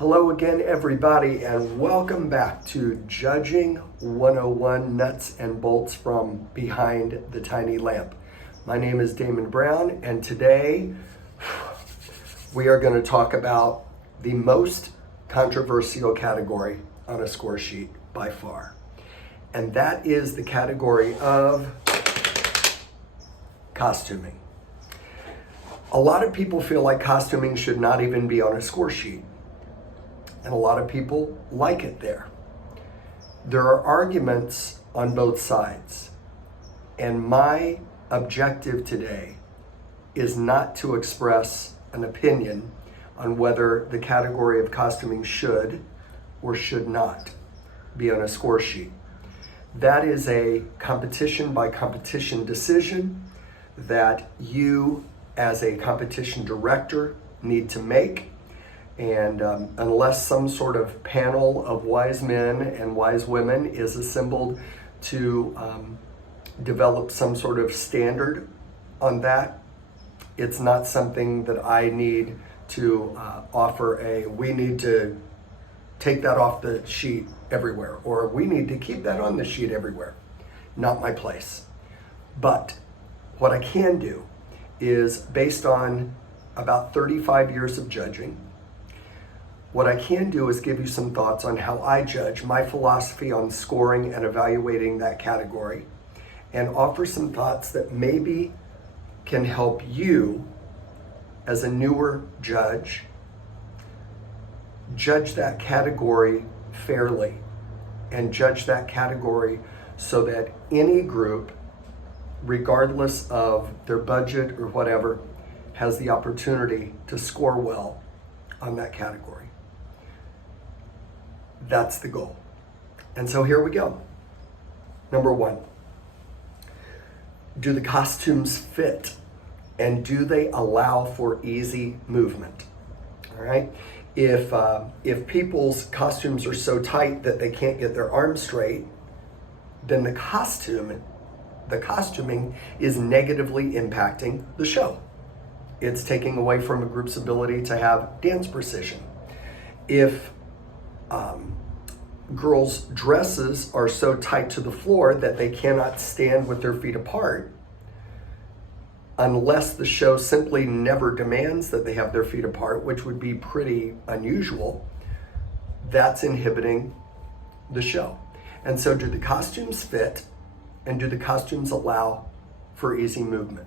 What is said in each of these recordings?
Hello again, everybody, and welcome back to Judging 101 Nuts and Bolts from Behind the Tiny Lamp. My name is Damon Brown, and today we are going to talk about the most controversial category on a score sheet by far. And that is the category of costuming. A lot of people feel like costuming should not even be on a score sheet. And a lot of people like it there. There are arguments on both sides. And my objective today is not to express an opinion on whether the category of costuming should or should not be on a score sheet. That is a competition by competition decision that you as a competition director need to make. And unless some sort of panel of wise men and wise women is assembled to develop some sort of standard on that, it's not something that I need to offer we need to take that off the sheet everywhere, or we need to keep that on the sheet everywhere. Not my place. But what I can do is, based on about 35 years of judging, what I can do is give you some thoughts on how I judge, my philosophy on scoring and evaluating that category, and offer some thoughts that maybe can help you as a newer judge judge that category fairly and judge that category so that any group, regardless of their budget or whatever, has the opportunity to score well on that category. That's the goal. And so here we go. Number one, do the costumes fit? And do they allow for easy movement? All right. If people's costumes are so tight that they can't get their arms straight, then the costuming is negatively impacting the show. It's taking away from a group's ability to have dance precision. If girls' dresses are so tight to the floor that they cannot stand with their feet apart, unless the show simply never demands that they have their feet apart, which would be pretty unusual, that's inhibiting the show. And so do the costumes fit, and do the costumes allow for easy movement?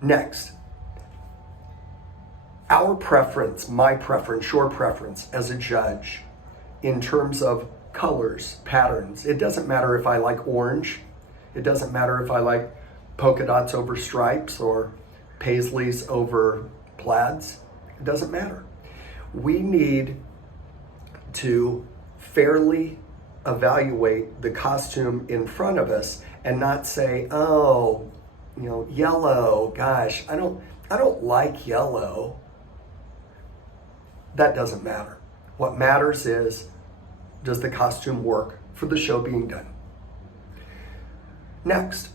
Next, our preference, my preference, your preference as a judge in terms of colors, patterns. It doesn't matter if I like orange. It doesn't matter if I like polka dots over stripes or paisleys over plaids. It doesn't matter. We need to fairly evaluate the costume in front of us and not say, oh, yellow, gosh, I don't like yellow. That doesn't matter. What matters is, does the costume work for the show being done? Next,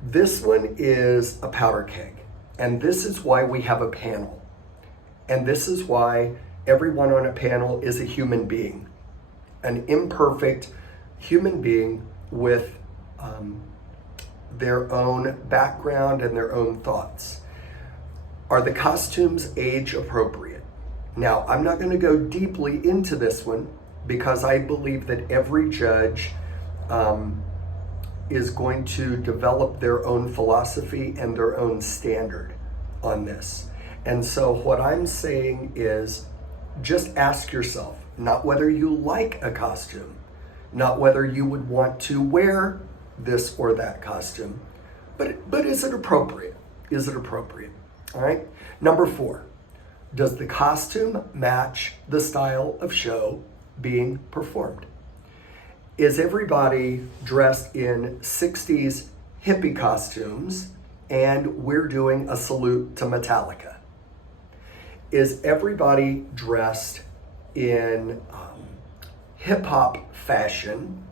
this one is a powder keg. And this is why we have a panel. And this is why everyone on a panel is a human being, an imperfect human being with their own background and their own thoughts. Are the costumes age appropriate? Now, I'm not going to go deeply into this one because I believe that every judge is going to develop their own philosophy and their own standard on this. And so what I'm saying is, just ask yourself, not whether you like a costume, not whether you would want to wear this or that costume, but is it appropriate? Is it appropriate? All right. Number 4, does the costume match the style of show being performed? Is everybody dressed in 60s hippie costumes and we're doing a salute to Metallica? Is everybody dressed in hip-hop fashion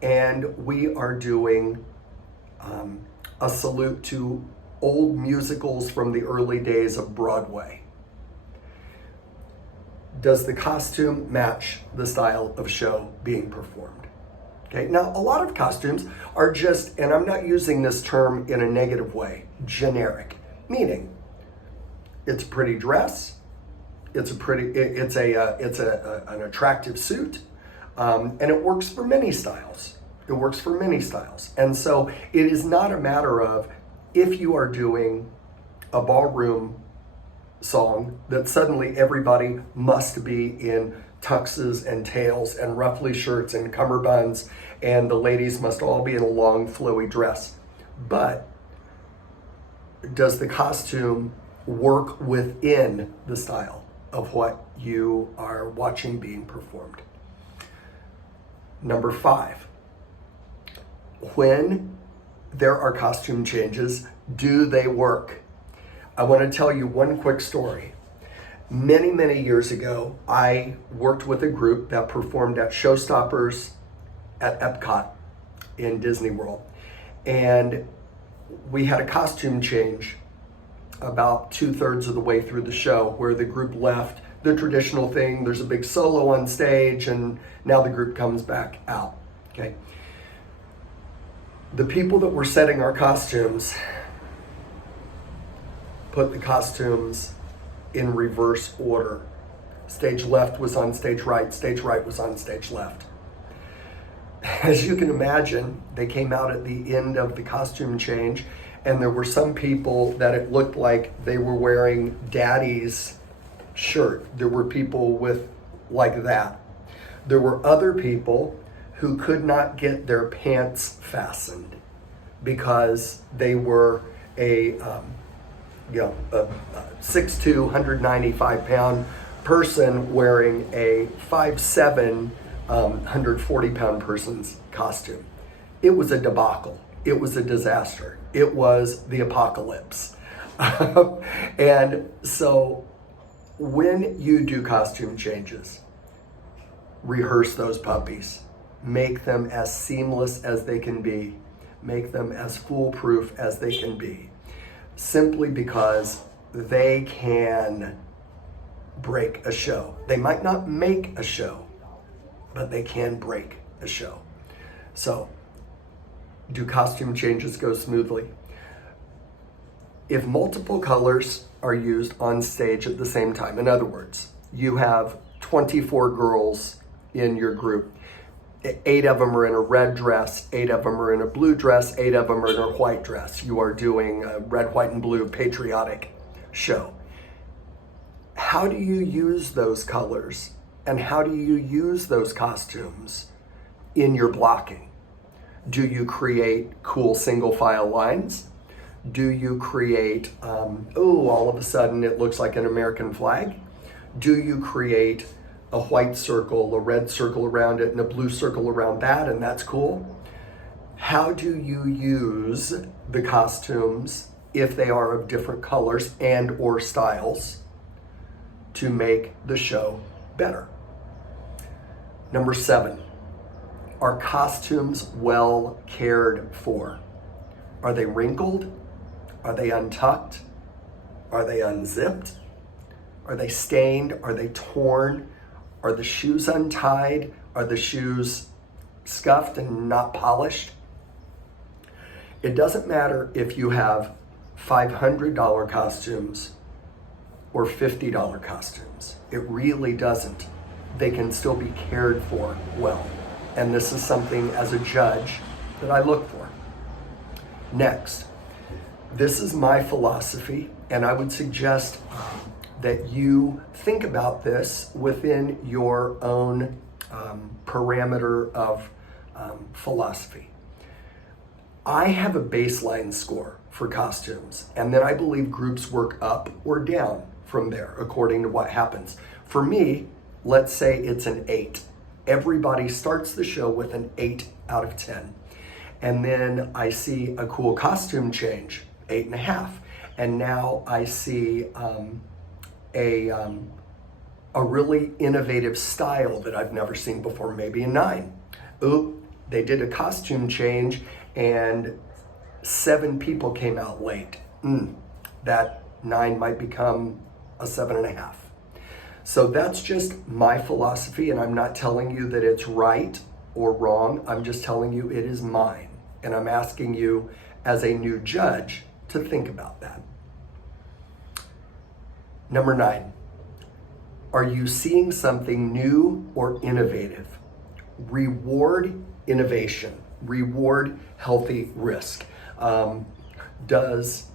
and we are doing a salute to old musicals from the early days of Broadway? Does the costume match the style of show being performed? Okay, now a lot of costumes are just, and I'm not using this term in a negative way, generic, meaning it's a pretty dress, it's an attractive suit, and it works for many styles. It works for many styles. And so it is not a matter of, if you are doing a ballroom song, that suddenly everybody must be in tuxes and tails and ruffly shirts and cummerbunds, and the ladies must all be in a long flowy dress. But does the costume work within the style of what you are watching being performed? Number 5, when there are costume changes, do they work? I want to tell you one quick story. Many, many years ago, I worked with a group that performed at Showstoppers at Epcot in Disney World. And we had a costume change about 2/3 of the way through the show, where the group left the traditional thing. There's a big solo on stage, and now the group comes back out. Okay. The people that were setting our costumes put the costumes in reverse order. Stage left was on stage right was on stage left. As you can imagine, they came out at the end of the costume change, and there were some people that it looked like they were wearing daddy's shirt. There were people with like that. There were other people who could not get their pants fastened because they were a 6'2", 195-pound person wearing a 5'7", 140-pound person's costume. It was a debacle. It was a disaster. It was the apocalypse. And so when you do costume changes, rehearse those puppies. Make them as seamless as they can be. Make them as foolproof as they can be. Simply because they can break a show. They might not make a show, but they can break a show. So, do costume changes go smoothly? If multiple colors are used on stage at the same time, in other words, you have 24 girls in your group, 8 of them are in a red dress, 8 of them are in a blue dress, 8 of them are in a white dress. You are doing a red, white, and blue patriotic show. How do you use those colors, and how do you use those costumes in your blocking? Do you create cool single file lines? Do you create, all of a sudden it looks like an American flag? Do you create a white circle, a red circle around it, and a blue circle around that, and that's cool? How do you use the costumes, if they are of different colors and or styles, to make the show better? Number 7, are costumes well cared for? Are they wrinkled? Are they untucked? Are they unzipped? Are they stained? Are they torn? Are the shoes untied? Are the shoes scuffed and not polished? It doesn't matter if you have $500 costumes or $50 costumes. It really doesn't. They can still be cared for well. And this is something, as a judge, that I look for. Next, this is my philosophy, and I would suggest that you think about this within your own parameter of philosophy. I have a baseline score for costumes, and then I believe groups work up or down from there according to what happens. For me, let's say it's an 8. Everybody starts the show with an 8 out of 10. And then I see a cool costume change, 8.5. And now I see a really innovative style that I've never seen before, maybe a 9. Oop, they did a costume change and 7 people came out late. That 9 might become a 7.5. So that's just my philosophy, and I'm not telling you that it's right or wrong. I'm just telling you it is mine. And I'm asking you as a new judge to think about that. Number 9, are you seeing something new or innovative? Reward innovation. Reward healthy risk. Does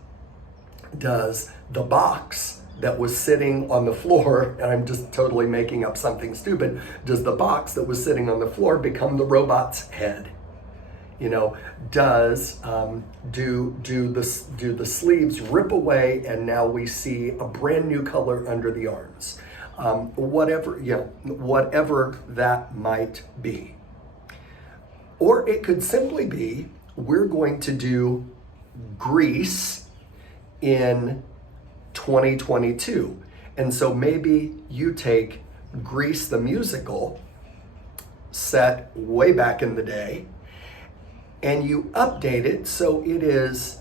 the box that was sitting on the floor, and I'm just totally making up something stupid, does the box that was sitting on the floor become the robot's head? You know, do the sleeves rip away and now we see a brand new color under the arms? Whatever that might be. Or it could simply be, we're going to do Grease in 2022. And so maybe you take Grease the musical, set way back in the day, and you update it so it is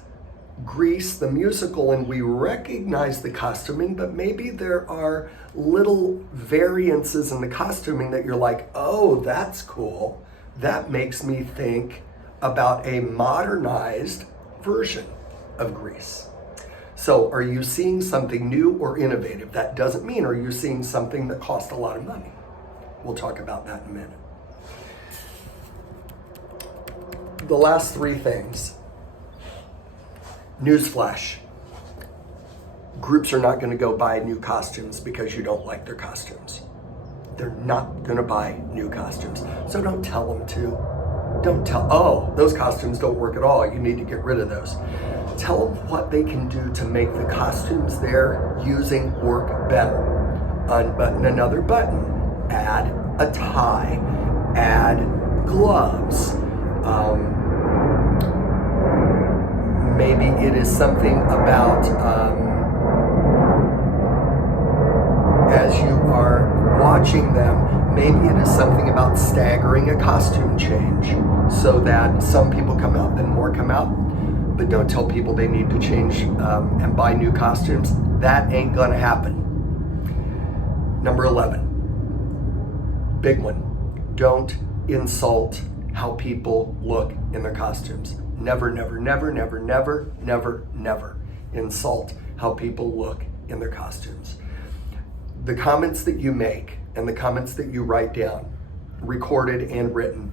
Grease the musical, and we recognize the costuming, but maybe there are little variances in the costuming that you're like, oh, that's cool. That makes me think about a modernized version of Grease. So are you seeing something new or innovative? That doesn't mean are you seeing something that cost a lot of money? We'll talk about that in a minute. The last 3 things. Newsflash. Groups are not going to go buy new costumes because you don't like their costumes. They're not going to buy new costumes. So don't tell them to. Don't tell, oh, those costumes don't work at all. You need to get rid of those. Tell them what they can do to make the costumes they're using work better. Unbutton another button. Add a tie. Add gloves. Maybe it is something about as you are watching them, maybe it is something about staggering a costume change so that some people come out and more come out. But don't tell people they need to change and buy new costumes. That ain't gonna happen. Number 11, big one. Don't insult how people look in their costumes. Never, never, never, never, never, never, never insult how people look in their costumes. The comments that you make and the comments that you write down, recorded and written,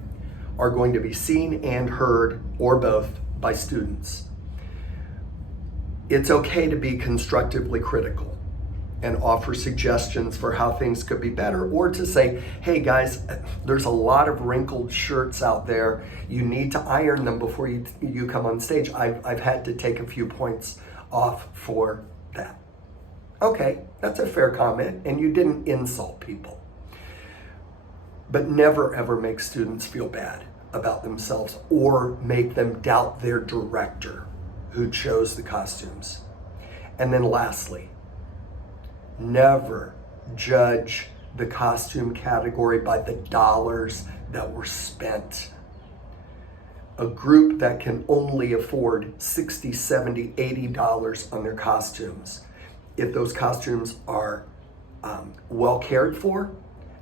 are going to be seen and heard, or both, by students. It's okay to be constructively critical and offer suggestions for how things could be better, or to say, hey guys, there's a lot of wrinkled shirts out there. You need to iron them before you come on stage. I've had to take a few points off for that. Okay, that's a fair comment, and you didn't insult people. But never ever make students feel bad about themselves or make them doubt their director who chose the costumes. And then lastly, never judge the costume category by the dollars that were spent. A group that can only afford $60, $70, $80 on their costumes, if those costumes are well cared for,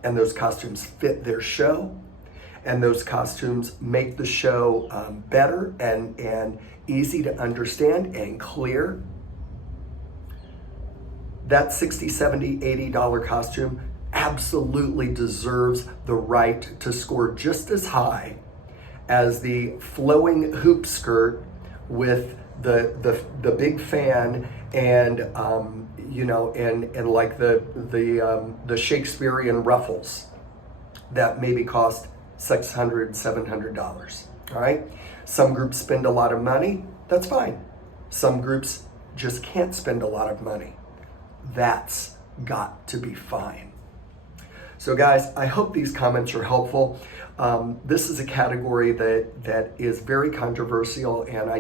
and those costumes fit their show, and those costumes make the show better and easy to understand and clear, that $60, $70, $80 costume absolutely deserves the right to score just as high as the flowing hoop skirt with the big fan and and like the Shakespearean ruffles that maybe cost $600, $700. All right. Some groups spend a lot of money. That's fine. Some groups just can't spend a lot of money. That's got to be fine. So guys, I hope these comments are helpful. This is a category that is very controversial, and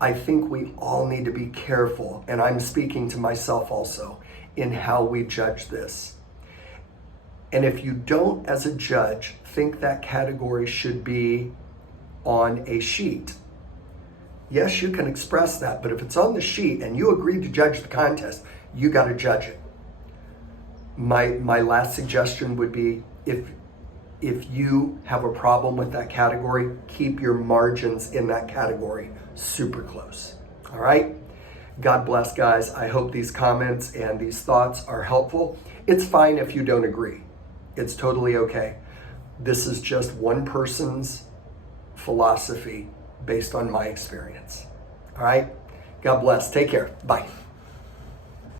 I think we all need to be careful, and I'm speaking to myself also, in how we judge this. And if you don't, as a judge, think that category should be on a sheet, yes, you can express that, but if it's on the sheet and you agree to judge the contest, you got to judge it. My last suggestion would be, if you have a problem with that category, keep your margins in that category super close. All right? God bless, guys. I hope these comments and these thoughts are helpful. It's fine if you don't agree. It's totally okay. This is just one person's philosophy based on my experience. All right? God bless. Take care. Bye.